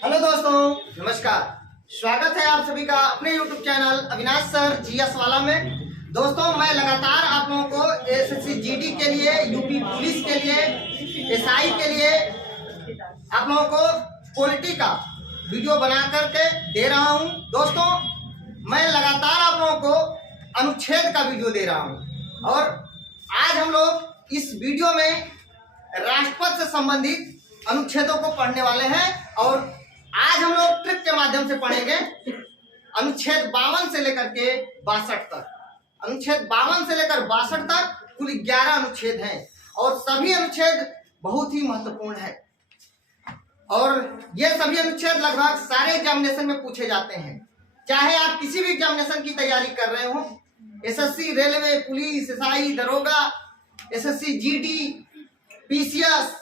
Hello दोस्तों, नमस्कार। स्वागत है आप सभी का अपने YouTube channel Avinash sir GS वाला में। दोस्तों, मैं लगातार आप लोगों को एसएससी जीडी के लिए, यूपी पुलिस के लिए, एसआई के लिए आप लोगों को पॉलिटी का वीडियो बना करके दे रहा हूं। दोस्तों, मैं लगातार आप लोगों को अनुच्छेद का वीडियो दे रहा हूं और आज हम लोग इस वीडियो में राष्ट्रपति से संबंधित अनुच्छेदों को पढ़ने वाले हैं और आज हम लोग ट्रिक के माध्यम से पढ़ेंगे अनुच्छेद 52 से लेकर के 62 तक। अनुच्छेद 52 से लेकर 62 तक कुल 11 अनुच्छेद हैं और सभी अनुच्छेद बहुत ही महत्वपूर्ण है और ये सभी अनुच्छेद लगभग सारे एग्जामिनेशन में पूछे जाते हैं। चाहे आप किसी भी एग्जामिनेशन की तैयारी कर रहे हो, एसएससी, रेलवे, पुलिस, एसआई, दरोगा, एसएससी जीडी, पीसीएस,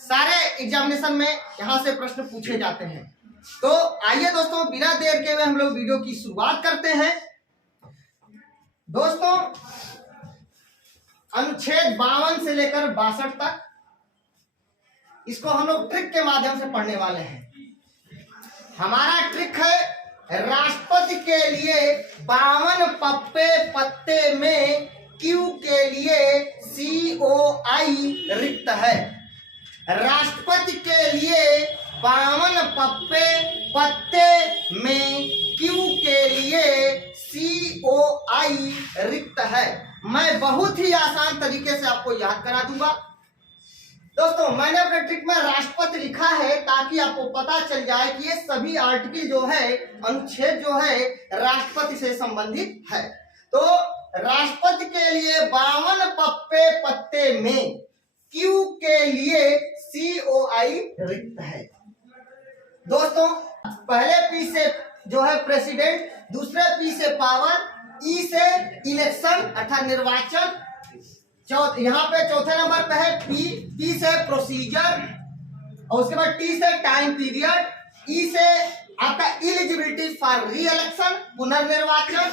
सारे एग्जामिनेशन में यहाँ से प्रश्न पूछे जाते हैं। तो आइए दोस्तों, बिना देर के हुए हम लोग वीडियो की शुरुआत करते हैं। दोस्तों, अनुच्छेद 52 से लेकर 62 तक इसको हम लोग ट्रिक के माध्यम से पढ़ने वाले हैं। हमारा ट्रिक है राष्ट्रपति के लिए 52 पप्पे पत्ते में क्यू के लिए COI रिक्त है। राष्ट्रपति के लिए 52 पप्पे पत्ते में क्यू के लिए COI रिक्त है। मैं बहुत ही आसान तरीके से आपको याद करा दूंगा। दोस्तों, मैंने अपने ट्रिक में राष्ट्रपति लिखा है ताकि आपको पता चल जाए कि ये सभी आर्टिकल जो है, अनुच्छेद जो है, राष्ट्रपति से संबंधित है। तो राष्ट्रपति के लिए 52 पप्पे पत्ते में क्यू के लिए COI रिक्त है। दोस्तों, पहले P से जो है प्रेसिडेंट, दूसरे P से पावर, E से इलेक्शन अर्थात निर्वाचन, यहाँ पे चौथे नंबर पे है P से प्रोसीजर और उसके बाद T से टाइम पीरियड, E से आपका इलिजिबिलिटी फॉर री इलेक्शन पुनर्निर्वाचन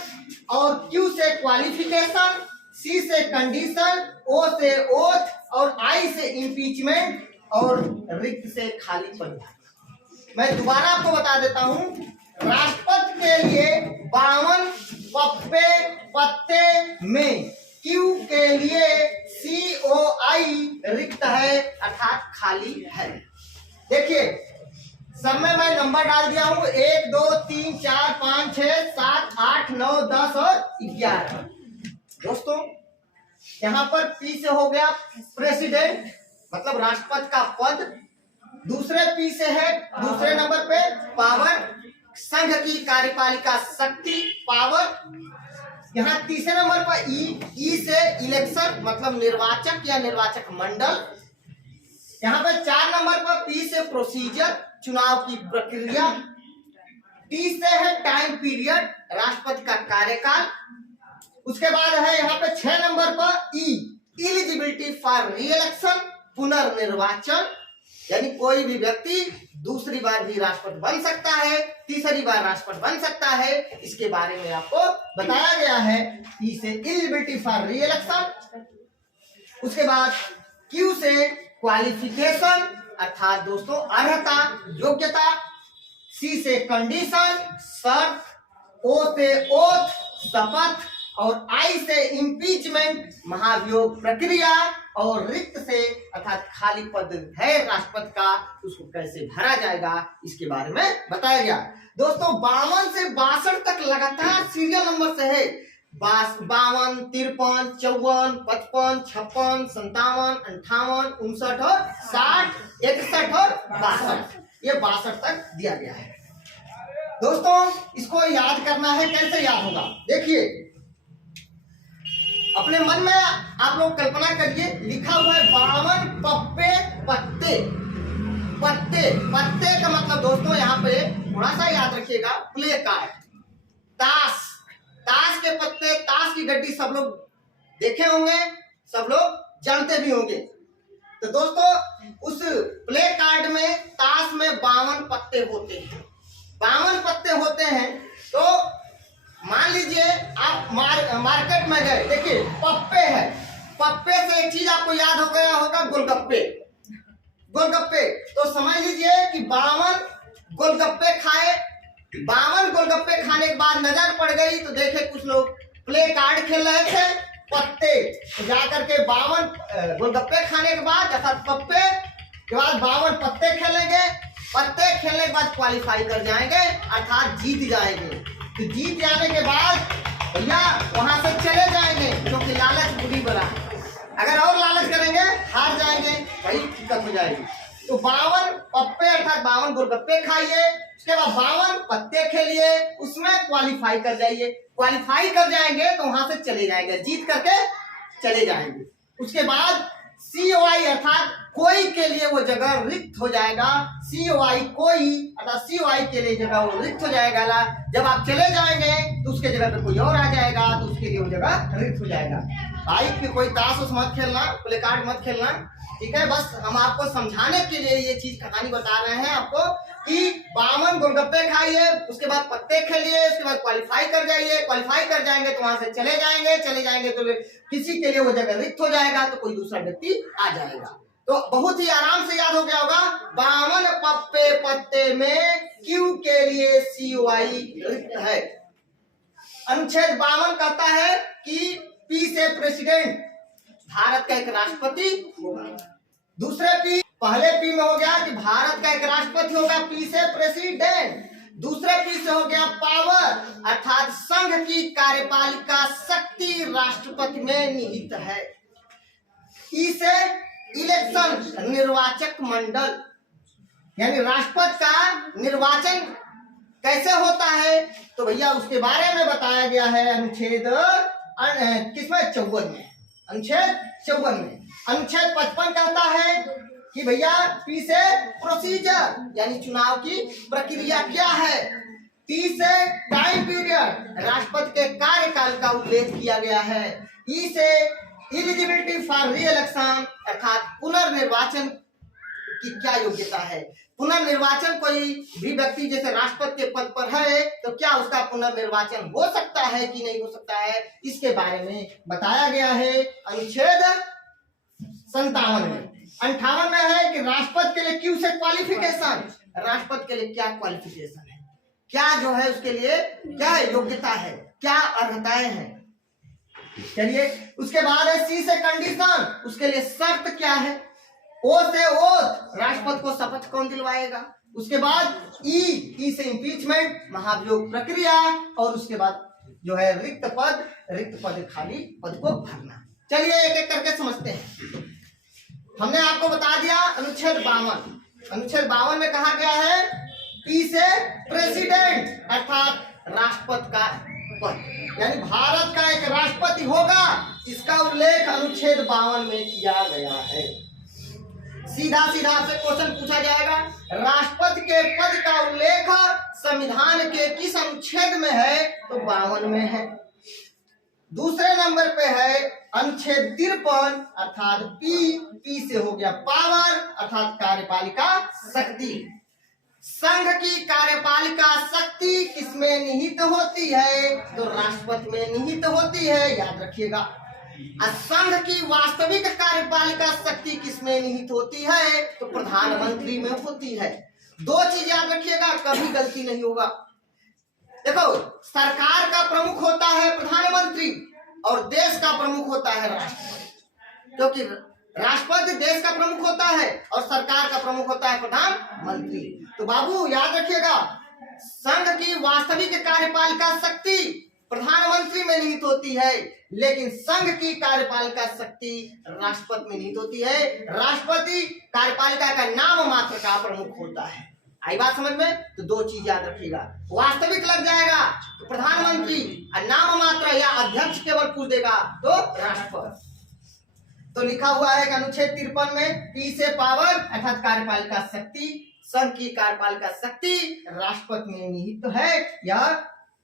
और Q से क्वालिफिकेशन, C से कंडीशन, O से ओथ और I से इम्पीचमेंट और रिक्त से खाली पद। मैं दोबारा आपको बता देता हूं, राष्ट्रपति के लिए 52 पप्पे पत्ते में क्यू के लिए COI रिक्त है अर्थात खाली है। देखिए, सब में मैं नंबर डाल दिया हूं 1 2 3 4 5 6 7 8 9 10 और 11। दोस्तों, यहाँ पर P से हो गया प्रेसिडेंट मतलब राष्ट्रपति का पद, दूसरे P से है दूसरे नंबर पे पावर, संघ की कार्यपालिका शक्ति पावर। यहाँ तीसरे नंबर पर E से इलेक्शन मतलब निर्वाचक या निर्वाचक मंडल। यहाँ पे 4 नंबर पर P से प्रोसीजर चुनाव की प्रक्रिया, T से है टाइम पीरियड राष्ट्रपति का कार्यकाल। उसके बाद है यहाँ पे 6 नंबर पर E eligibility for re election पुनर्निर्वाचन, यानी कोई भी व्यक्ति दूसरी बार भी राष्ट्रपति बन सकता है, तीसरी बार राष्ट्रपति बन सकता है, इसके बारे में आपको बताया गया है। E से इलिजिबिलिटी फॉर री इलेक्शन, उसके बाद Q से क्वालिफिकेशन अर्थात दोस्तों अर्हता योग्यता, C से कंडीशन शर्त, O से ओथ शपथ और I से इम्पीचमेंट महाभियोग प्रक्रिया और रिक्त से अर्थात खाली पद है राष्ट्रपति का, उसको कैसे भरा जाएगा इसके बारे में बताया गया। दोस्तों, 52 से 62 तक लगातार सीरियल नंबर से है। 52, 53, 54, 55, 56, 57, 58, 59 और 60, 61 और 62, ये 62 तक दिया गया है। दोस्तों, इसको याद करना है, कैसे याद होगा? देखिए, अपने मन में आप लोग कल्पना करिए, लिखा हुआ है 52 पप्पे पत्ते। पत्ते पत्ते का मतलब दोस्तों यहाँ पे थोड़ा सा याद रखिएगा, प्ले कार्ड, ताश, ताश के पत्ते, ताश की गड्डी सब लोग देखे होंगे, सब लोग जानते भी होंगे। तो दोस्तों, उस प्ले कार्ड में ताश में 52 पत्ते होते हैं। 52 पत्ते होते हैं। तो मान लीजिए आप मार्केट में गए, देखिए पप्पे है, पप्पे से एक चीज आपको याद हो गया होगा, गोलगप्पे। गोलगप्पे तो समझ लीजिए कि 52 गोलगप्पे खाए। 52 गोलगप्पे खाने के बाद नजर पड़ गई तो देखे कुछ लोग प्ले कार्ड खेल रहे थे पत्ते, तो जाकर के 52 गोलगप्पे खाने के बाद अर्थात पप्पे के बाद 52 पत्ते खेलेंगे। पत्ते खेलने के बाद क्वालिफाई कर जाएंगे अर्थात जीत जाएंगे। तो जीत जाने के बाद भैया वहां से चले जाएंगे, क्योंकि लालच बुरी बला है। अगर और लालच करेंगे हार जाएंगे, वही दिक्कत हो जाएगी। तो 52 पप्पे अर्थात 52 गोलगप्पे खाइए, उसके बाद 52 पत्ते खेलिए, उसमें क्वालिफाई कर जाइए। क्वालिफाई कर जाएंगे तो वहां से चले जाएंगे, जीत करके चले जाएंगे। उसके बाद COI अर्थात कोई के लिए वो जगह रिक्त हो जाएगा। COI कोई अर्थात COI के लिए जगह वो रिक्त हो जाएगा। जब आप चले जाएंगे तो उसके जगह पे कोई और आ जाएगा, तो उसके लिए वो जगह रिक्त हो जाएगा। भाई कि कोई ताश उस मत खेलना, प्ले कार्ड मत खेलना, ठीक है। बस हम आपको समझाने के लिए ये चीज कहानी बता रहे हैं आपको कि 52 गोलगप्पे खाइए, उसके बाद पत्ते खेलिए, उसके बाद क्वालिफाई कर जाइए। क्वालिफाई कर जाएंगे तो वहां से चले जाएंगे तो किसी के लिए वो जगह रिक्त हो जाएगा, तो कोई दूसरा व्यक्ति आ जाएगा। तो बहुत ही आराम से याद हो गया होगा। 52 पप्पे पत्ते में क्यू के लिए COI रिक्त है। अनुच्छेद 52 कहता है कि पी से प्रेसिडेंट, भारत का एक राष्ट्रपति होगा। दूसरे पी, पहले पी में हो गया कि भारत का एक राष्ट्रपति होगा, पी से प्रेसिडेंट। दूसरे पी से हो गया पावर अर्थात संघ की कार्यपालिका शक्ति राष्ट्रपति में निहित है। ई से इलेक्शन निर्वाचक मंडल, यानी राष्ट्रपति का निर्वाचन कैसे होता है, तो भैया उसके बारे में बताया गया है अनुच्छेद किसमें 54 में। अनुच्छेद 54 में अनुच्छेद 55 कहता है कि भैया पी से प्रोसीजर यानी चुनाव की प्रक्रिया क्या है। टी से टाइम पीरियड, राष्ट्रपति के कार्यकाल का उल्लेख किया गया है। ई से एलिजिबिलिटी फॉर री इलेक्शन अर्थात पुनर्निर्वाचन की क्या योग्यता है। पुनर्निर्वाचन कोई भी व्यक्ति जैसे राष्ट्रपति के पद पर है तो क्या उसका पुनर्निर्वाचन हो सकता है कि नहीं हो सकता है, इसके बारे में बताया गया है अनुच्छेद 57 में। 58 में है कि राष्ट्रपति के लिए क्यू से क्वालिफिकेशन, राष्ट्रपति के लिए क्या क्वालिफिकेशन है, क्या जो है उसके लिए क्या योग्यता है, क्या अर्हताएं हैं। चलिए उसके बाद है सी से कंडीशन, उसके लिए शर्त क्या है। ओ से ओथ, राष्ट्रपति को शपथ कौन दिलवाएगा। उसके बाद ई से इम्पीचमेंट, महाभियोग प्रक्रिया, और उसके बाद जो है रिक्त पद खाली पद को भरना। चलिए एक एक करके समझते हैं। हमने आपको बता दिया अनुच्छेद 52 में कहा गया है पी से प्रेसिडेंट अर्थात राष्ट्रपति का पद, यानी भारत का एक राष्ट्रपति होगा, इसका उल्लेख अनुच्छेद 52 में किया गया है। सीधा आपसे क्वेश्चन पूछा जाएगा, राष्ट्रपति के पद का उल्लेख संविधान के किस अनुच्छेद में है, तो 52 में है। दूसरे नंबर पे है अनुच्छेद 53 अर्थात पी से हो गया पावर अर्थात कार्यपालिका शक्ति। संघ की कार्यपालिका शक्ति किसमें निहित होती है, तो राष्ट्रपति में निहित होती है, याद रखिएगा। संघ की वास्तविक कार्यपालिका शक्ति किसमें निहित होती है, तो प्रधानमंत्री में होती है। दो चीज याद रखिएगा, कभी गलती नहीं होगा। देखो सरकार का प्रमुख होता है प्रधानमंत्री और देश का प्रमुख होता है राष्ट्रपति, क्योंकि राष्ट्रपति देश का प्रमुख होता है और सरकार का प्रमुख होता है प्रधानमंत्री। तो बाबू याद रखिएगा, संघ की वास्तविक कार्यपालिका शक्ति प्रधानमंत्री में निहित होती है, लेकिन संघ की कार्यपालिका शक्ति राष्ट्रपति में निहित होती है। राष्ट्रपति कार्यपालिका का नाम मात्र का प्रमुख होता है। आई बात समझ में? तो दो चीज याद रखिएगा, वास्तविक लग जाएगा तो प्रधानमंत्री, और नाम मात्र या अध्यक्ष केवल पूछ देगा तो राष्ट्रपति। तो लिखा हुआ है कि अनुच्छेद 53 में पी से पावर अर्थात कार्यपालिका शक्ति, संघ की कार्यपालिका शक्ति राष्ट्रपति में निहित है, यह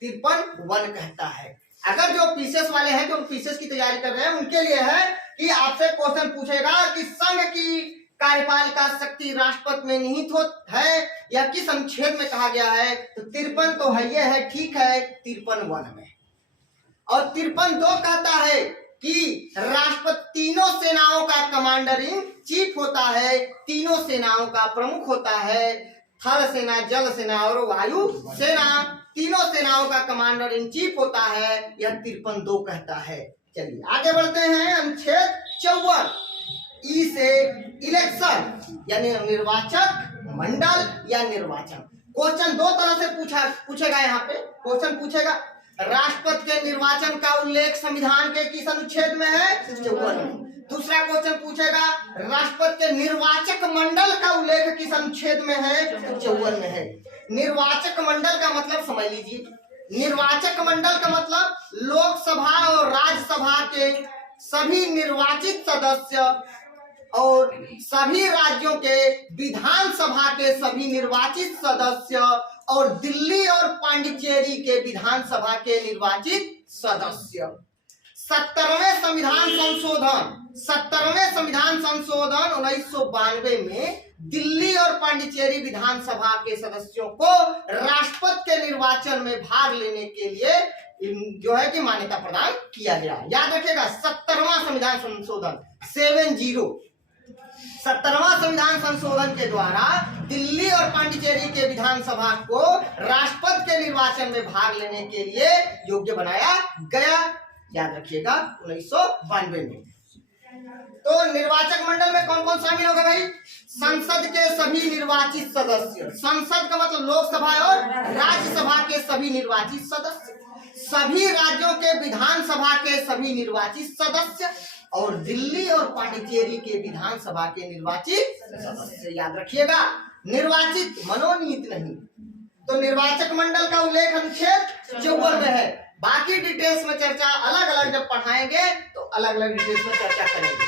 53(1) कहता है। अगर जो पीसेस वाले हैं जो पीसेस की तैयारी कर रहे हैं उनके लिए है कि आपसे क्वेश्चन पूछेगा कि संघ की कार्यपालिका शक्ति राष्ट्रपति में निहित है या किस अनुच्छेद में कहा गया है, तो 53 तो है ये है, ठीक है, 53(1) में। और 53(2) कहता है कि राष्ट्रपति तीनों सेनाओं का कमांडर इन चीफ होता है, तीनों सेनाओं का प्रमुख होता है। थल सेना, जल सेना और वायु सेना, तीनों सेनाओं का कमांडर इन चीफ होता है। यह 53(2) कहता है। चलिए आगे बढ़ते हैं। अनुच्छेद 54 ई से इलेक्शन यानी निर्वाचक मंडल या निर्वाचन। क्वेश्चन दो तरह से पूछेगा। यहाँ पे क्वेश्चन पूछेगा राष्ट्रपति के निर्वाचन का उल्लेख संविधान के किस अनुच्छेद में है? 54 में। दूसरा क्वेश्चन पूछेगा राष्ट्रपति के निर्वाचक मंडल का उल्लेख किस अनुच्छेद में है? 54 में है। निर्वाचक मंडल का मतलब समझ लीजिए। निर्वाचक मंडल का मतलब लोकसभा और राज्यसभा के सभी निर्वाचित सदस्य और सभी राज्यों के विधानसभा के सभी निर्वाचित सदस्य और दिल्ली और पांडिचेरी के विधानसभा के निर्वाचित सदस्य। 70वें संविधान संशोधन 1992 में दिल्ली और पांडिचेरी विधानसभा के सदस्यों को राष्ट्रपति के निर्वाचन में भाग लेने के लिए जो है कि मान्यता प्रदान किया गया। याद रखिएगा 70वां संविधान संशोधन 70वां संविधान संशोधन के द्वारा दिल्ली और पांडिचेरी के विधानसभा को राष्ट्रपति के निर्वाचन में भाग लेने के लिए योग्य बनाया गया। याद रखिएगा 1992 में। तो निर्वाचक मंडल में कौन कौन शामिल होगा भाई? संसद के सभी निर्वाचित सदस्य, संसद का मतलब लोकसभा और राज्यसभा के सभी निर्वाचित सदस्य, सभी राज्यों के विधानसभा के सभी निर्वाचित सदस्य और दिल्ली और पांडिचेरी के विधानसभा के निर्वाचित सदस्य। याद रखिएगा निर्वाचित, मनोनीत नहीं। तो निर्वाचक मंडल का उल्लेख अनुच्छेद 54 में है। बाकी डिटेल्स में चर्चा अलग अलग जब पढ़ाएंगे तो अलग अलग डिटेल्स में चर्चा करेंगे।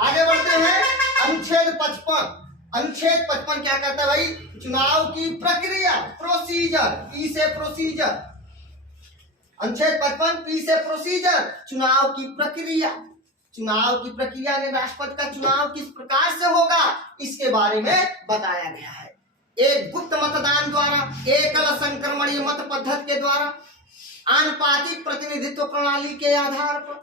आगे बढ़ते हैं। अनुच्छेद 55। अनुच्छेद 55 क्या कहता है भाई? चुनाव की प्रक्रिया, प्रोसीजर, पी से प्रोसीजर। अनुच्छेद 55 पी से प्रोसीजर, चुनाव की प्रक्रिया। चुनाव की प्रक्रिया में राष्ट्रपति का चुनाव किस प्रकार से होगा इसके बारे में बताया गया है। एक गुप्त मतदान द्वारा, एकल संक्रमणीय मत पद्धति के द्वारा, आनुपातिक प्रतिनिधित्व प्रणाली के आधार पर,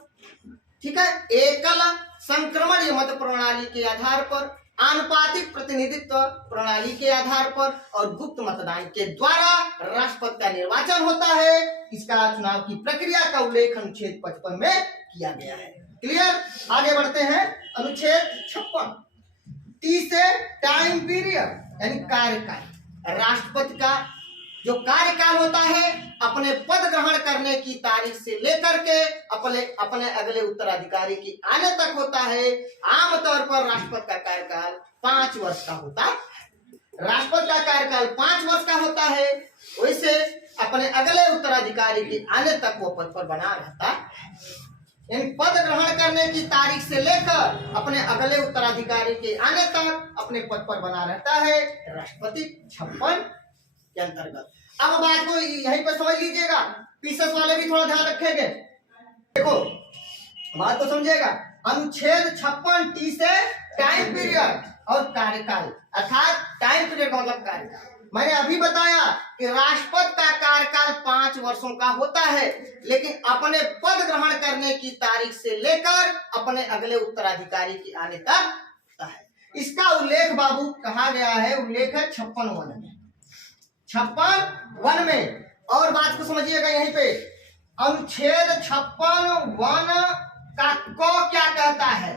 ठीक है, एकल संक्रमणीय मत प्रणाली के आधार पर, आनुपातिक प्रतिनिधित्व प्रणाली के आधार पर और गुप्त मतदान के द्वारा राष्ट्रपति का निर्वाचन होता है। इसका चुनाव की प्रक्रिया का उल्लेख अनुच्छेद 55 में किया गया है। क्लियर? आगे बढ़ते हैं। अनुच्छेद 56 टी से टाइम पीरियड यानी कार्यकाल। राष्ट्रपति का जो कार्यकाल होता है अपने पद ग्रहण करने की तारीख से लेकर के अपने अगले उत्तराधिकारी के आने तक होता है। आमतौर पर राष्ट्रपति का कार्यकाल 5 वर्ष का होता है। राष्ट्रपति का कार्यकाल 5 वर्ष का होता है। वैसे अपने अगले उत्तराधिकारी के आने तक वो पद पर बना रहता है। इन पद ग्रहण करने की तारीख से लेकर अपने अगले उत्तराधिकारी के आने तक अपने पद पर बना रहता है राष्ट्रपति 56 के अंतर्गत। अब बात को यहीं पर समझ लीजिएगा, पीसेस वाले भी थोड़ा ध्यान रखेंगे। देखो बात को समझिएगा। अनुच्छेद 56 टी से टाइम पीरियड और कार्यकाल, अर्थात टाइम पीरियड का मतलब कार्यकाल। मैंने अभी बताया कि राष्ट्रपति का कार्यकाल 5 वर्षों का होता है, लेकिन अपने पद ग्रहण करने की तारीख से लेकर अपने अगले उत्तराधिकारी के आने तक होता है। इसका उल्लेख बाबू कहा गया है, उल्लेख है 56(1) में। 56(1) में। और बात को समझिएगा यहीं पे, अनुच्छेद 56(1) का क क्या कहता है?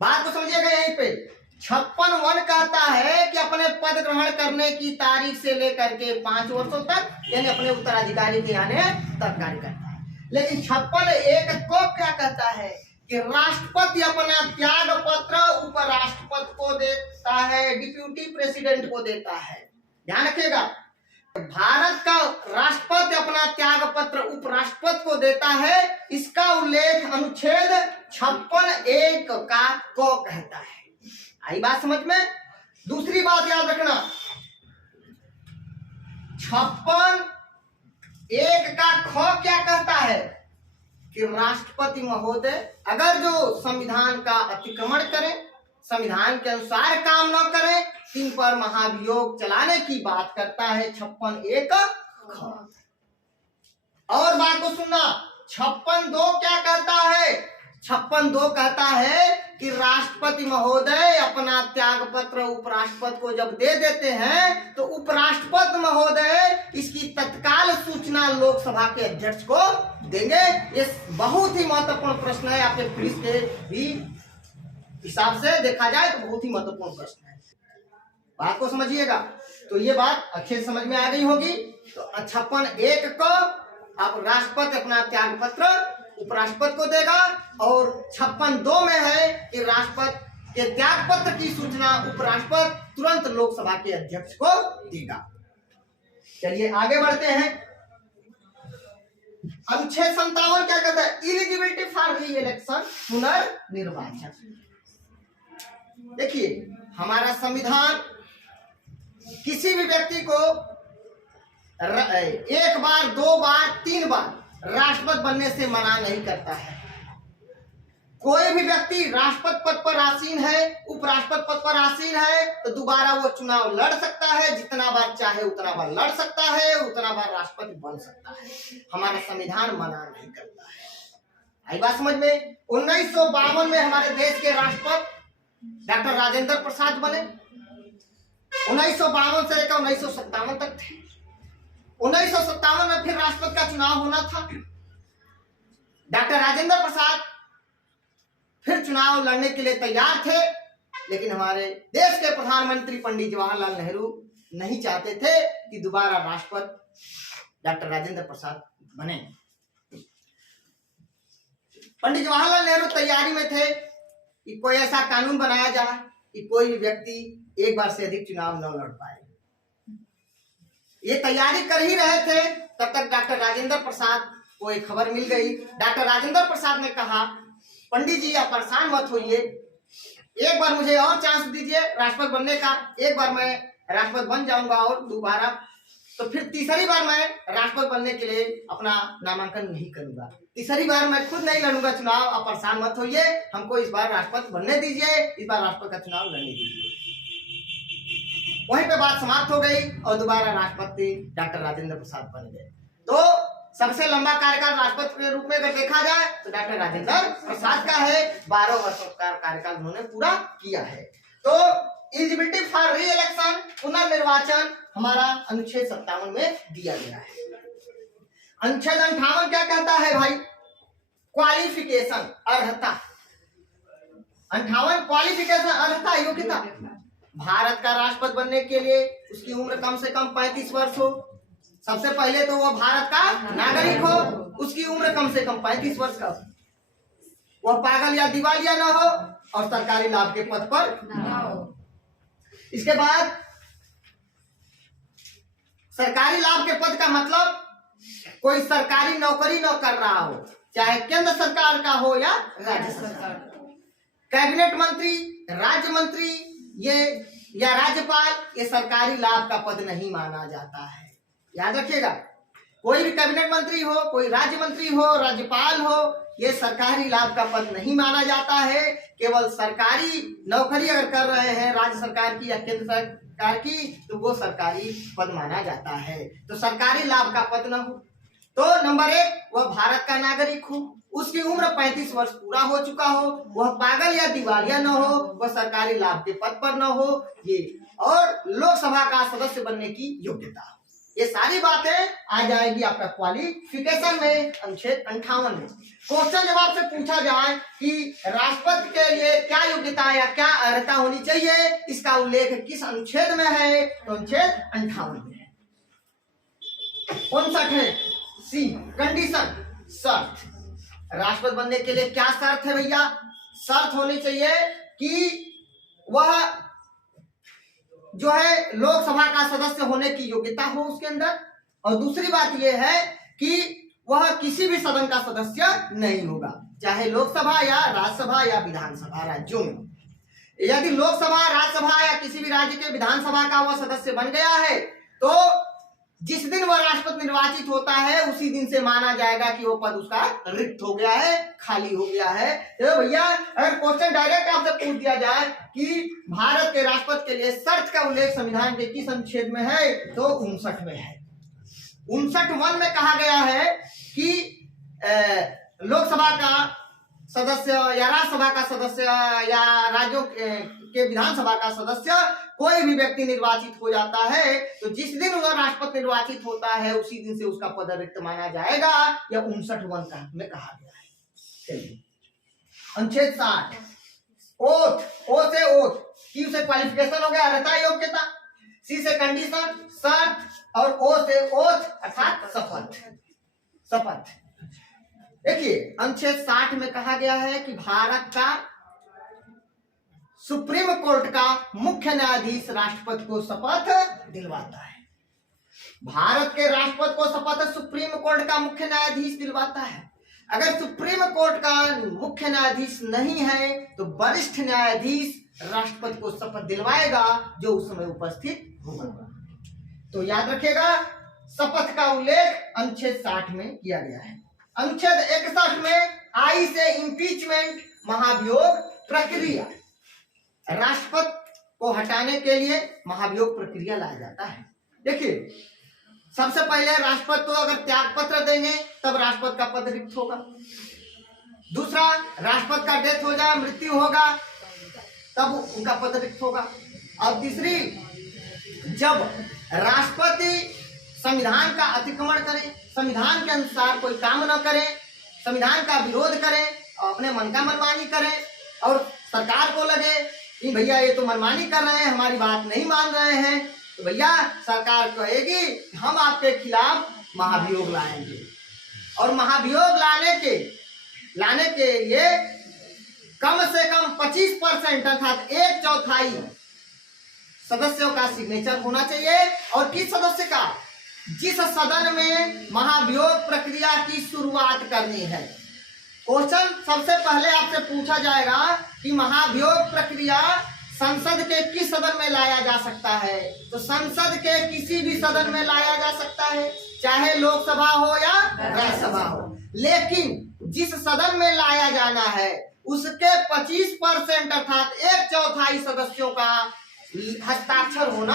बात को समझिएगा यहीं पे। 56(1) कहता है कि अपने पद ग्रहण करने की तारीख से लेकर के 5 वर्षों तक यानी अपने उत्तराधिकारी के आने तक कार्य करता है। लेकिन 56(1) को क्या कहता है कि राष्ट्रपति अपना त्याग पत्र उपराष्ट्रपति को देता है, डिप्यूटी प्रेसिडेंट को देता है। ध्यान रखिएगा, भारत का राष्ट्रपति अपना त्याग पत्र उपराष्ट्रपति को देता है। इसका उल्लेख अनुच्छेद 56(1) का को कहता है। आई बात समझ में? दूसरी बात याद रखना, 56(1) का ख क्या कहता है कि राष्ट्रपति महोदय अगर जो संविधान का अतिक्रमण करें, संविधान के अनुसार काम न करें, इन पर महाभियोग चलाने की बात करता है 56(1) ख। और बात को सुनना, 56(2) क्या कहता है 56(2) कहता है कि राष्ट्रपति महोदय अपना त्याग पत्र उपराष्ट्रपति को जब दे देते हैं तो उपराष्ट्रपति महोदय इसकी तत्काल सूचना लोकसभा के अध्यक्ष को देंगे। ये बहुत ही महत्वपूर्ण प्रश्न है, आपके पुलिस के भी हिसाब से देखा जाए तो बहुत ही महत्वपूर्ण प्रश्न है। बात को समझिएगा। तो ये बात अच्छे से समझ में आ गई होगी। तो 56(1) को आप राष्ट्रपति अपना त्याग पत्र उपराष्ट्रपति को देगा, और 56(2) में है कि राष्ट्रपति के त्याग पत्र की सूचना उपराष्ट्रपति तुरंत लोकसभा के अध्यक्ष को देगा। चलिए आगे बढ़ते हैं। अनुच्छेद 57 क्या कहता है? इलिजिबिलिटी फॉर री इलेक्शन, पुनर्निर्वाचन। देखिए हमारा संविधान किसी भी व्यक्ति को 1 बार 2 बार 3 बार राष्ट्रपति बनने से मना नहीं करता है। कोई भी व्यक्ति राष्ट्रपति पद पर आसीन है, उपराष्ट्रपति पद पर आसीन है, तो दोबारा वो चुनाव लड़ सकता है, जितना बार चाहे उतना बार लड़ सकता है, उतना बार राष्ट्रपति बन सकता है। हमारा संविधान मना नहीं करता है। आई बात समझ में? 1952 में हमारे देश के राष्ट्रपति डॉक्टर राजेंद्र प्रसाद बने। 1952 से लेकर 1957 तक थे। 1957 में फिर राष्ट्रपति का चुनाव होना था। डॉक्टर राजेंद्र प्रसाद फिर चुनाव लड़ने के लिए तैयार थे, लेकिन हमारे देश के प्रधानमंत्री पंडित जवाहरलाल नेहरू नहीं चाहते थे कि दोबारा राष्ट्रपति डॉक्टर राजेंद्र प्रसाद बने। पंडित जवाहरलाल नेहरू तैयारी में थे कि कोई ऐसा कानून बनाया जाए कि कोई भी व्यक्ति एक बार से अधिक चुनाव न लड़ पाए। ये तैयारी कर ही रहे थे, तब तक डॉक्टर राजेंद्र प्रसाद को एक खबर मिल गई। डॉक्टर राजेंद्र प्रसाद ने कहा, पंडित जी आप परेशान मत होइए, एक बार मुझे और चांस दीजिए राष्ट्रपति बनने का। एक बार मैं राष्ट्रपति बन जाऊंगा और दोबारा, तो फिर तीसरी बार मैं राष्ट्रपति बनने के लिए अपना नामांकन नहीं करूंगा। तीसरी बार मैं खुद नहीं लड़ूंगा चुनाव, आप परेशान मत होइए, हमको इस बार राष्ट्रपति बनने दीजिए, इस बार राष्ट्रपति का चुनाव लड़ने दीजिए। वहीं पे बात समाप्त हो गई और दोबारा राष्ट्रपति डॉक्टर राजेंद्र प्रसाद बन गए। तो सबसे लंबा कार्यकाल राष्ट्रपति के रूप में अगर देखा जाए तो डॉक्टर राजेंद्र प्रसाद का है। 12 वर्षों का कार्यकाल उन्होंने पूरा किया है। तो एलिजिबिलिटी फॉर री इलेक्शन, पुनर्निर्वाचन हमारा अनुच्छेद 57 में दिया गया है। अनुच्छेद 58 क्या कहता है भाई? क्वालिफिकेशन, अर्हता। 58 क्वालिफिकेशन, अर्हता, योग्यता। भारत का राष्ट्रपति बनने के लिए उसकी उम्र कम से कम 35 वर्ष हो। सबसे पहले तो वो भारत का नागरिक हो, उसकी उम्र कम से कम 35 वर्ष का हो, वह पागल या दिवालिया ना हो और सरकारी लाभ के पद पर ना हो। इसके बाद सरकारी लाभ के पद का मतलब कोई सरकारी नौकरी न कर रहा हो, चाहे केंद्र सरकार का हो या राज्य सरकार। कैबिनेट मंत्री, राज्य मंत्री ये या राज्यपाल, ये सरकारी लाभ का पद नहीं माना जाता है। याद रखिएगा, कोई भी कैबिनेट मंत्री हो, कोई राज्य मंत्री हो, राज्यपाल हो, ये सरकारी लाभ का पद नहीं माना जाता है। केवल सरकारी नौकरी अगर कर रहे हैं राज्य सरकार की या केंद्र सरकार की, तो वो सरकारी पद माना जाता है। तो सरकारी लाभ का पद न हो। तो नंबर 1, वह भारत का नागरिक हो, उसकी उम्र 35 वर्ष पूरा हो चुका हो, वह पागल या दिवालिया न हो, वह सरकारी लाभ के पद पर न हो, ये और लोकसभा का सदस्य बनने की योग्यता हो। ये सारी बातें आ जाएगी आपका क्वालिफिकेशन में, अनुच्छेद 58 में। क्वेश्चन जवाब से पूछा जाए कि राष्ट्रपति के लिए क्या योग्यता या क्या अर्हता होनी चाहिए, इसका उल्लेख किस अनुच्छेद में है? तो अनुच्छेद 58 में है। 59 है सी, कंडीशन, शर्त। राष्ट्रपति बनने के लिए क्या शर्त है भैया? शर्त होनी चाहिए कि वह जो है लोकसभा का सदस्य होने की योग्यता हो उसके अंदर, और दूसरी बात यह है कि वह किसी भी सदन का सदस्य नहीं होगा, चाहे लोकसभा या राज्यसभा या विधानसभा राज्यों में। यदि लोकसभा, राज्यसभा या किसी भी राज्य के विधानसभा का वह सदस्य बन गया है, तो जिस दिन वह राष्ट्रपति निर्वाचित होता है उसी दिन से माना जाएगा कि वो पद उसका रिक्त हो गया है, खाली हो गया है। तो भैया अगर क्वेश्चन डायरेक्ट आपसे पूछ दिया जाए कि भारत के राष्ट्रपति के लिए शर्त का उल्लेख संविधान के किस अनुच्छेद में है, तो 59 में है। 59(1) में कहा गया है कि लोकसभा का सदस्य या राज्यसभा का सदस्य या राज्यों के विधानसभा का सदस्य कोई भी व्यक्ति निर्वाचित हो जाता है तो जिस दिन वह राष्ट्रपति निर्वाचित होता है उसी दिन से उसका पद रिक्त माना जाएगा। यह 59 में कहा गया है। चलिए अनुच्छेद 60 ओथ, ओ से ओथ, क्यू से क्वालिफिकेशन हो गया अर्हता योग्यता, सी से कंडीशन शर्त और ओ से ओथ अर्थात शपथ। शपथ देखिए अनुच्छेद 60 में कहा गया है कि भारत का सुप्रीम कोर्ट का मुख्य न्यायाधीश राष्ट्रपति को शपथ दिलवाता है। भारत के राष्ट्रपति को शपथ सुप्रीम कोर्ट का मुख्य न्यायाधीश दिलवाता है। अगर सुप्रीम कोर्ट का मुख्य न्यायाधीश नहीं है तो वरिष्ठ न्यायाधीश राष्ट्रपति को शपथ दिलवाएगा जो उस समय उपस्थित होगा। तो याद रखिएगा शपथ का उल्लेख अनुच्छेद 60 में किया गया है। अनुच्छेद 61 में आई से इम्पीचमेंट महाभियोग प्रक्रिया, राष्ट्रपति को हटाने के लिए महाभियोग प्रक्रिया लाया जाता है। देखिए सबसे पहले राष्ट्रपति को अगर त्याग पत्र देंगे तब राष्ट्रपति का पद रिक्त होगा। दूसरा राष्ट्रपति का डेथ हो जाए, मृत्यु होगा तब उनका पद रिक्त होगा। और तीसरी जब राष्ट्रपति संविधान का अतिक्रमण करे, संविधान के अनुसार कोई काम न करे, संविधान का विरोध करे और अपने मन का मनमानी करे और सरकार को लगे कि भैया ये तो मनमानी कर रहे हैं, हमारी बात नहीं मान रहे हैं, तो भैया सरकार कहेगी हम आपके खिलाफ महाभियोग लाएंगे। और महाभियोग लाने के लिए कम से कम 25% अर्थात 1/4 सदस्यों का सिग्नेचर होना चाहिए। और किस सदस्य का? जिस सदन में महाभियोग प्रक्रिया की शुरुआत करनी है। क्वेश्चन सबसे पहले आपसे पूछा जाएगा कि महाभियोग प्रक्रिया संसद के किस सदन में लाया जा सकता है? तो संसद के किसी भी सदन में लाया जा सकता है, चाहे लोकसभा हो या राज्यसभा हो, लेकिन जिस सदन में लाया जाना है उसके 25% अर्थात 1/4 सदस्यों का हस्ताक्षर होना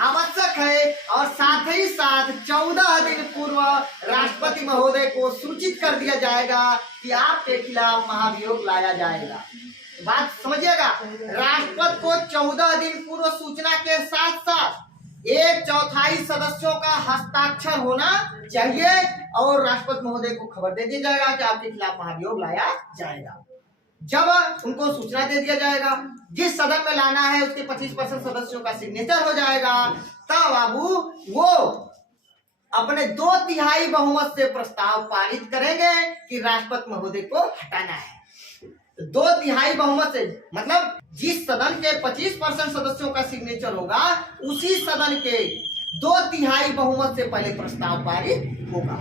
आवश्यक है। और साथ ही साथ 14 दिन पूर्व राष्ट्रपति महोदय को सूचित कर दिया जाएगा कि आपके खिलाफ महाभियोग लाया जाएगा। बात समझिएगा, राष्ट्रपति को 14 दिन पूर्व सूचना के साथ साथ 1/4 सदस्यों का हस्ताक्षर होना चाहिए और राष्ट्रपति महोदय को खबर दे दिया जाएगा कि आपके खिलाफ महाभियोग लाया जाएगा। जब उनको सूचना दे दिया जाएगा, जिस सदन में लाना है उसके 25% सदस्यों का सिग्नेचर हो जाएगा, तब बाबू वो अपने 2/3 बहुमत से प्रस्ताव पारित करेंगे कि राष्ट्रपति महोदय को हटाना है। 2/3 बहुमत से मतलब जिस सदन के 25% सदस्यों का सिग्नेचर होगा उसी सदन के 2/3 बहुमत से पहले प्रस्ताव पारित होगा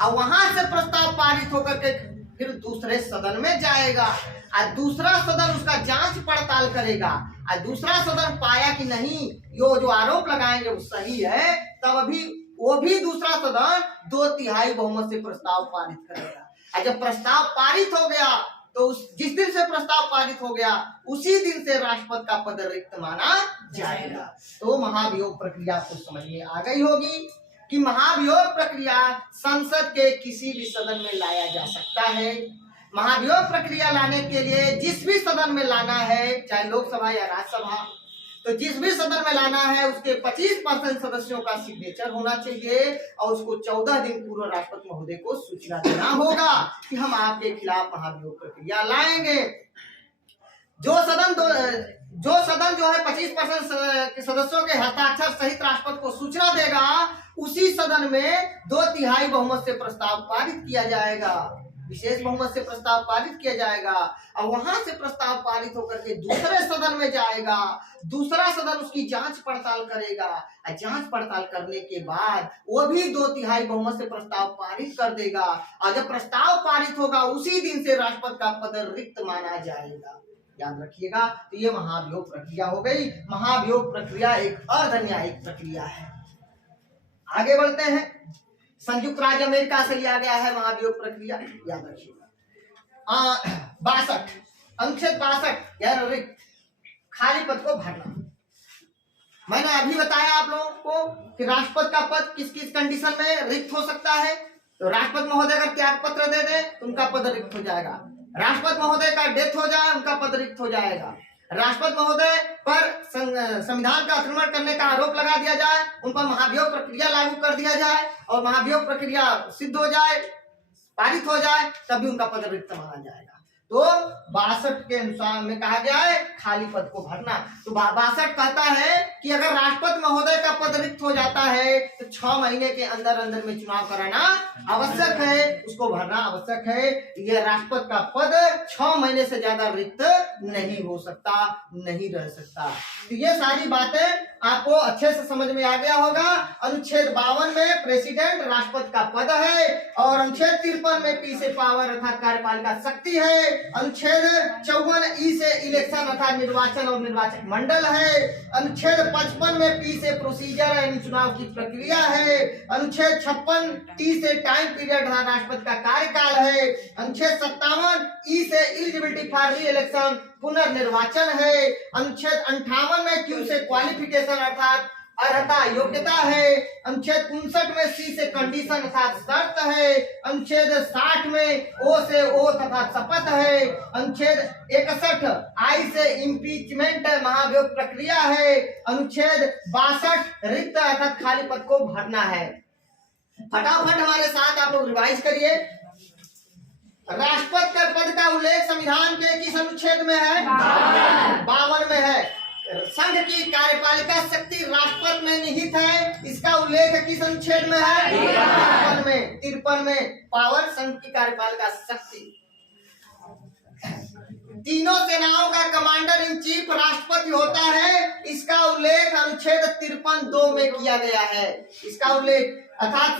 और वहां से प्रस्ताव पारित होकर के फिर दूसरे सदन में जाएगा और दूसरा सदन उसका जांच पड़ताल करेगा और दूसरा सदन पाया कि नहीं यो जो आरोप लगाएंगे वो सही है, तब अभी वो भी दूसरा सदन 2/3 बहुमत से प्रस्ताव पारित करेगा। और जब प्रस्ताव पारित हो गया तो जिस दिन से प्रस्ताव पारित हो गया उसी दिन से राष्ट्रपति का पद रिक्त माना जाएगा। तो महाभियोग प्रक्रिया आपको समझ में आ गई होगी कि महाभियोग प्रक्रिया संसद के किसी भी सदन में लाया जा सकता है। महाभियोग प्रक्रिया लाने के लिए जिस भी सदन में लाना है, चाहे लोकसभा या राज्यसभा, तो जिस भी सदन में लाना है उसके 25% सदस्यों का सिग्नेचर होना चाहिए और उसको 14 दिन पूर्व राष्ट्रपति महोदय को सूचना देना होगा कि हम आपके खिलाफ महाभियोग प्रक्रिया लाएंगे। जो सदन जो है 25% सदस्यों के हस्ताक्षर सहित राष्ट्रपति को सूचना देगा उसी सदन में 2/3 बहुमत से प्रस्ताव पारित किया जाएगा, विशेष बहुमत से प्रस्ताव पारित किया जाएगा और वहां से प्रस्ताव पारित होकर के दूसरे सदन में जाएगा। दूसरा सदन उसकी जांच पड़ताल करेगा और जांच पड़ताल करने के बाद वो भी 2/3 बहुमत से प्रस्ताव पारित कर देगा और जब प्रस्ताव पारित होगा उसी दिन से राष्ट्रपति का पद रिक्त माना जाएगा। याद रखिएगा, तो ये महाभियोग प्रक्रिया हो गई। महाभियोग प्रक्रिया एक अर्धन्यायिक प्रक्रिया है। आगे बढ़ते हैं। संयुक्त राज्य अमेरिका से लिया गया है महाभियोग प्रक्रिया, याद रखिएगा। 62 अनुच्छेद 62 यार रिक्त खाली पद को भरना। मैंने अभी बताया आप लोगों को कि राष्ट्रपति का पद किस किस कंडीशन में रिक्त हो सकता है। तो राष्ट्रपति महोदय अगर त्याग पत्र दे दे तो उनका पद रिक्त हो जाएगा। राष्ट्रपति महोदय का डेथ हो जाए, उनका पद रिक्त हो जाएगा। राष्ट्रपति महोदय पर संविधान का अतिक्रमण करने का आरोप लगा दिया जाए, उन पर महाभियोग प्रक्रिया लागू कर दिया जाए और महाभियोग प्रक्रिया सिद्ध हो जाए, पारित हो जाए, तभी उनका पद रिक्त माना जाएगा। तो 62 के अनुसार में कहा गया है खाली पद को भरना। तो 62 कहता है कि अगर राष्ट्रपति महोदय का पद रिक्त हो जाता है तो 6 महीने के अंदर अंदर में चुनाव कराना आवश्यक है, उसको भरना आवश्यक है। यह राष्ट्रपति का पद 6 महीने से ज्यादा रिक्त नहीं हो सकता, नहीं रह सकता। तो ये सारी बातें आपको अच्छे से समझ में आ गया होगा। अनुच्छेद 52 में प्रेसिडेंट राष्ट्रपति का पद है और अनुच्छेद 53 में पी से पावर अर्थात कार्यपालिका शक्ति है। अनुच्छेद 54 ई से इलेक्शन अर्थात निर्वाचन और निर्वाचक मंडल है। अनुच्छेद 55 में पी से प्रोसीजर यानी चुनाव की प्रक्रिया है। अनुच्छेद 56 टी से टाइम पीरियड राष्ट्रपति का कार्यकाल है। अनुच्छेद 57 ई से एलिजिबिलिटी फॉर री इलेक्शन पुनर्निर्वाचन है। अनुच्छेद 58 में क्यू से क्वालिफिकेशन अर्थात अर्हता योग्यता है। अनुच्छेद 59 में सी से कंडीशन अर्थात शर्त है। अनुच्छेद 60 में ओ से ओथ अर्थात शपथ है। अनुच्छेद 61 आई से इम्पीचमेंट महाभियोग प्रक्रिया है। अनुच्छेद 62 रिक्त अर्थात खाली पद को भरना है। फटाफट हमारे साथ आप लोग रिवाइज करिए। राष्ट्रपति का पद का उल्लेख संविधान के किस अनुच्छेद में है? 52 में है। संघ की कार्यपालिका शक्ति राष्ट्रपति में निहित है, इसका उल्लेख किस अनुच्छेद में है? 53 में पावर संघ की कार्यपालिका शक्ति। तीनों सेनाओं का कमांडर इन चीफ राष्ट्रपति होता है, इसका उल्लेख अनुच्छेद 53(2) में किया गया है। इसका उल्लेख अर्थात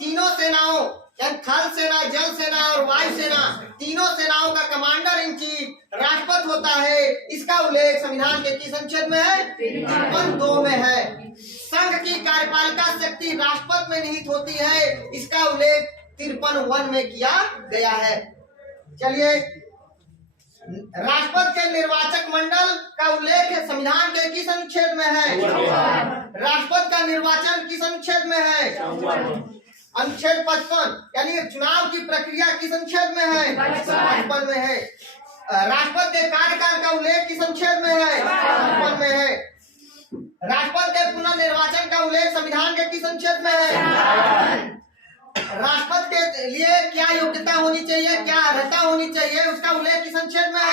तीनों सेनाओं थल सेना, जल सेना और वायु सेना, तीनों सेनाओं का कमांडर इन चीफ राष्ट्रपति होता है। इसका उल्लेख संविधान के किस अनुच्छेद में है? 53(2) में है। संघ की कार्यपालिका शक्ति राष्ट्रपति में निहित होती है, इसका उल्लेख 53(1) में किया गया है। चलिए, राष्ट्रपति के निर्वाचक मंडल का उल्लेख संविधान के किस अनुच्छेद में है? राष्ट्रपति का निर्वाचन किस अनुच्छेद में है? अनुच्छेद 55 यानी चुनाव की प्रक्रिया किस अनुच्छेद में है? 55 में है। राष्ट्रपति के कार्यकाल का उल्लेख किस अनुच्छेद में है? 55 में है। राष्ट्रपति के पुनर्निर्वाचन का उल्लेख संविधान के किस अनुच्छेद में है? राष्ट्रपति के लिए क्या योग्यता होनी चाहिए, क्या अर्हता होनी चाहिए, उसका उल्लेख किस अनुच्छेद में है?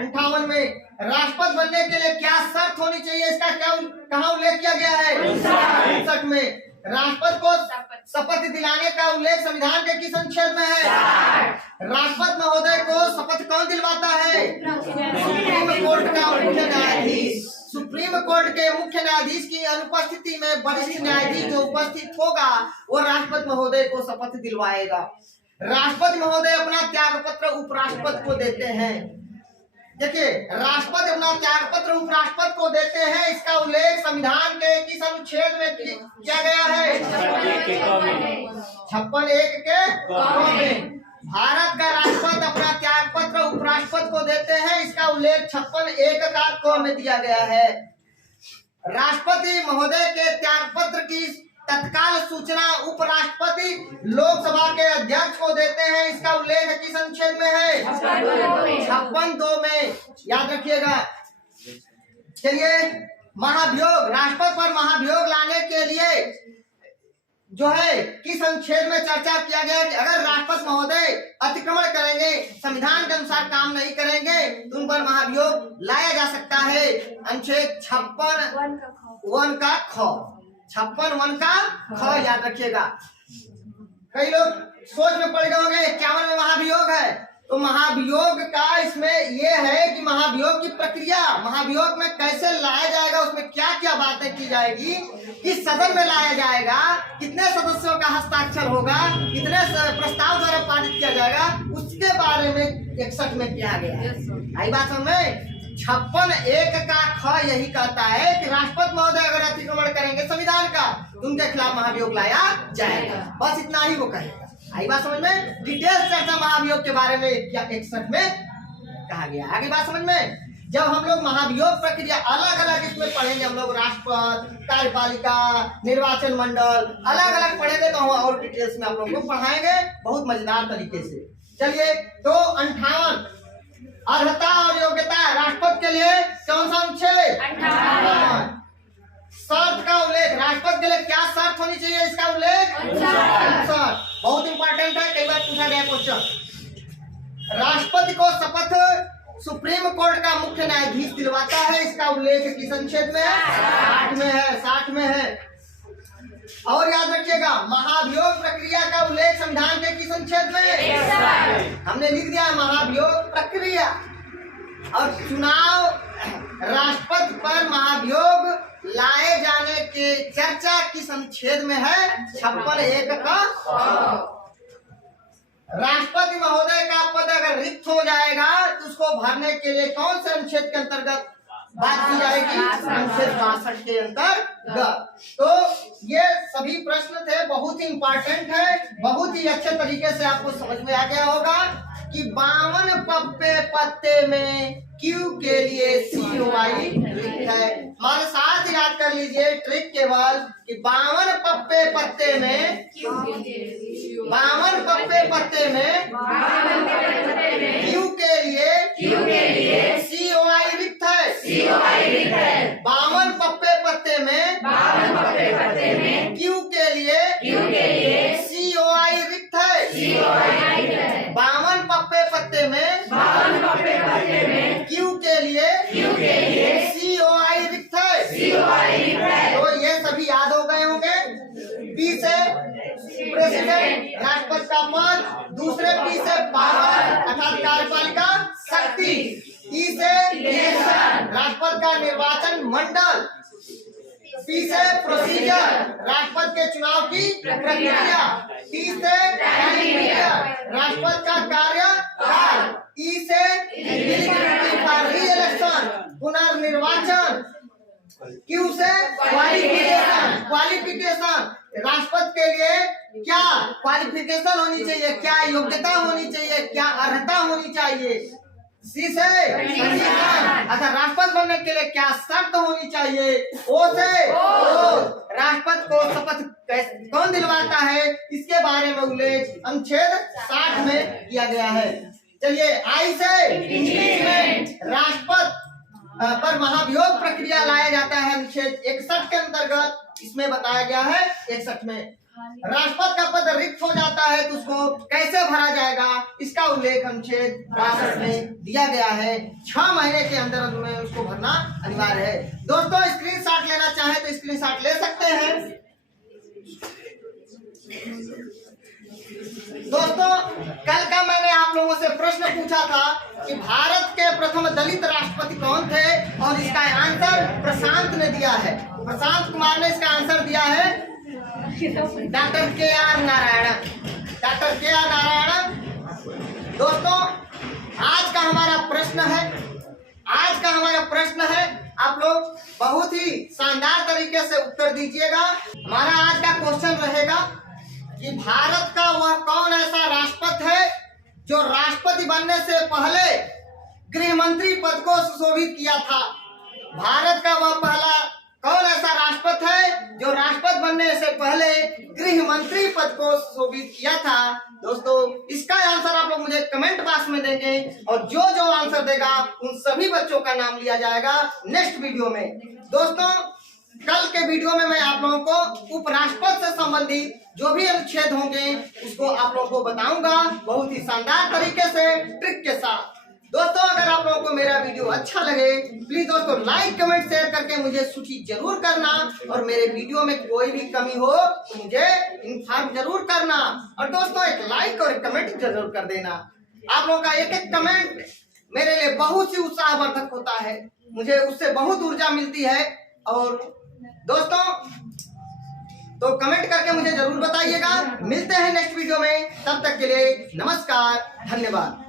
58 में। राष्ट्रपति बनने के लिए क्या शर्त होनी चाहिए, इसका क्या कहाँ उल्लेख किया गया है? 59 में। राष्ट्रपति को शपथ दिलाने का उल्लेख संविधान के किस अनुच्छेद में है? राष्ट्रपति महोदय को शपथ कौन दिलवाता है? सुप्रीम कोर्ट का मुख्य न्यायाधीश। सुप्रीम कोर्ट के मुख्य न्यायाधीश की अनुपस्थिति में वरिष्ठ न्यायाधीश जो उपस्थित होगा वो राष्ट्रपति महोदय को शपथ दिलवाएगा। राष्ट्रपति महोदय अपना त्याग पत्र उपराष्ट्रपति को देते हैं। देखिए, राष्ट्रपति अपना त्याग पत्र उपराष्ट्रपति को देते हैं, इसका उल्लेख संविधान के किस अनुच्छेद में किया गया है? 56(1) के क में। भारत का राष्ट्रपति अपना त्याग पत्र उपराष्ट्रपति को देते हैं, इसका उल्लेख 56(1) का क में दिया गया है। राष्ट्रपति महोदय के त्याग पत्र की तत्काल सूचना उपराष्ट्रपति लोकसभा के अध्यक्ष को देते हैं, इसका उल्लेख किस अनुच्छेद में है? 56(2) में। याद रखिएगा। चलिए, महाभियोग, राष्ट्रपति पर महाभियोग लाने के लिए जो है किस अनुच्छेद में चर्चा किया गया कि अगर राष्ट्रपति महोदय अतिक्रमण करेंगे, संविधान के अनुसार काम नहीं करेंगे तो उन पर महाभियोग लाया जा सकता है। अनुच्छेद 56(1) का ख। 56(1) का ख याद रखिएगा। कई लोग सोच में पड़ गए होंगे 51 में महाभियोग है, तो महाभियोग का इसमें ये है कि महाभियोग की प्रक्रिया, महाभियोग में कैसे लाया जाएगा, उसमें क्या क्या बातें की जाएगी, किस सदन में लाया जाएगा, कितने सदस्यों का हस्ताक्षर होगा, कितने प्रस्ताव द्वारा पारित किया जाएगा, उसके बारे में 61 में किया गया है। आई बात समझ में? 56(1) का ख यही कहता है कि राष्ट्रपति महोदय अगर अतिक्रमण करेंगे संविधान का तो उनके खिलाफ महाभियोग लाया जाएगा। बस इतना ही वो कहेगा। आई बात समझ में? डिटेल चर्चा महाभियोग के बारे में 61 में कहा गया। आगे बात समझ में? जब हम लोग महाभियोग प्रक्रिया अलग अलग इसमें पढ़ेंगे, हम लोग राष्ट्रपति, कार्यपालिका, निर्वाचन मंडल अलग अलग पढ़ेंगे तो हम और डिटेल्स में आप लोगों को पढ़ाएंगे बहुत मजेदार तरीके से। चलिए, तो 58 अर्हता और योग्यता राष्ट्रपति के लिए कौन सा अनुच्छेद? 58। शर्त का उल्लेख, राष्ट्रपति के लिए क्या शर्त होनी चाहिए, इसका उल्लेख 59। बहुत इंपॉर्टेंट है, कई बार पूछा गया क्वेश्चन। राष्ट्रपति को शपथ सुप्रीम कोर्ट का मुख्य न्यायाधीश दिलवाता है, इसका उल्लेख किस अनुच्छेद में है? 60 में है, 60 में है। और याद रखिएगा, महाभियोग प्रक्रिया का उल्लेख संविधान के किस अनुच्छेद में? हमने लिख दिया महाभियोग प्रक्रिया। और चुनाव राष्ट्रपति पर महाभियोग लाए जाने के चर्चा किस अनुच्छेद में है? 56(1) का। राष्ट्रपति महोदय का पद अगर रिक्त हो जाएगा तो उसको भरने के लिए कौन से अनुच्छेद के अंतर्गत बात की जाएगी? अनुच्छेद 62 के अंतर्गत। तो ये सभी प्रश्न थे, बहुत ही इंपॉर्टेंट है, बहुत ही अच्छे तरीके से आपको समझ में आ गया होगा कि 52 पप्पे पत्ते में क्यू के लिए COI रिक्त है। हमारे साथ याद कर लीजिए ट्रिक केवल कि 52 पप्पे पत्ते में 52 पप्पे पत्ते में क्यू के लिए COI रिक्त है। 52 पप्पे पत्ते में क्यू के लिए COI रिक्त है। 52 पप्पे पत्ते में क्यू के लिए COI रिक्त है। तो ये सभी याद हो गए होंगे। पी से प्रेसिडेंट, राष्ट्रपति का पद, दूसरे पी से पावर अर्थात कार्यपालिका शक्ति, ई से इलेक्शन, राष्ट्रपति का निर्वाचन मंडल, पी से प्रोसीजर, राष्ट्रपति के चुनाव की प्रक्रिया, टी से राष्ट्रपति का कार्यकाल, ई से री-इलेक्शन पुनर्निर्वाचन, क्यू से क्वालिफिकेशन राष्ट्रपति के लिए क्या क्वालिफिकेशन होनी चाहिए, क्या योग्यता होनी चाहिए, क्या अर्हता होनी चाहिए, सी से अच्छा राष्ट्रपति बनने के लिए क्या शर्त होनी चाहिए, ओ से राष्ट्रपति को शपथ कौन दिलवाता है, इसके बारे में उल्लेख अनुच्छेद 60 में किया गया है। चलिए, आई से इम्पीचमेंट, राष्ट्रपति पर महाभियोग प्रक्रिया लाया जाता है अनुच्छेद 61 के अंतर्गत, इसमें बताया गया है 61 में। राष्ट्रपति का पद रिक्त हो जाता है तो उसको कैसे भरा जाएगा, इसका उल्लेख अनुच्छेद 62 में दिया गया है। 6 महीने के अंदर में उसको भरना अनिवार्य है। दोस्तों, स्क्रीनशॉट लेना चाहे तो स्क्रीनशॉट ले सकते हैं। दोस्तों, कल का मैंने आप लोगों से प्रश्न पूछा था कि भारत के प्रथम दलित राष्ट्रपति कौन थे, और इसका आंसर प्रशांत ने दिया है। प्रशांत कुमार ने इसका आंसर दिया है doctor KR Narayanan. Doctor KR Narayanan. दोस्तों, आज का हमारा प्रश्न है, आप लोग बहुत ही शानदार तरीके से उत्तर दीजिएगा। हमारा आज का क्वेश्चन रहेगा कि भारत का वह कौन ऐसा राष्ट्रपति है जो राष्ट्रपति बनने से पहले गृह मंत्री पद को सुशोभित किया था। भारत का वह पहला कौन ऐसा राष्ट्रपति है जो राष्ट्रपति बनने से पहले गृह मंत्री पद को सुशोभित किया था। दोस्तों, इसका आंसर आप लोग मुझे कमेंट बॉक्स में देंगे, और जो आंसर देगा उन सभी बच्चों का नाम लिया जाएगा नेक्स्ट वीडियो में। दोस्तों, कल के वीडियो में मैं आप लोगों को उपराष्ट्रपति से संबंधित जो भी अनुच्छेद होंगे उसको आप लोगों को बताऊंगा, बहुत ही शानदार तरीके से ट्रिक के साथ। दोस्तों, अगर आप लोगों को मेरा वीडियो अच्छा लगे, प्लीज दोस्तों लाइक कमेंट शेयर करके मुझे सूचित जरूर करना, और मेरे वीडियो में कोई भी कमी हो तो मुझे इन्फॉर्म जरूर करना। और दोस्तों, एक लाइक और एक कमेंट जरूर कर देना। आप लोगों का एक कमेंट मेरे लिए बहुत ही उत्साहवर्धक होता है, मुझे उससे बहुत ऊर्जा मिलती है। और दोस्तों, तो कमेंट करके मुझे जरूर बताइएगा। मिलते हैं नेक्स्ट वीडियो में, तब तक के लिए नमस्कार, धन्यवाद।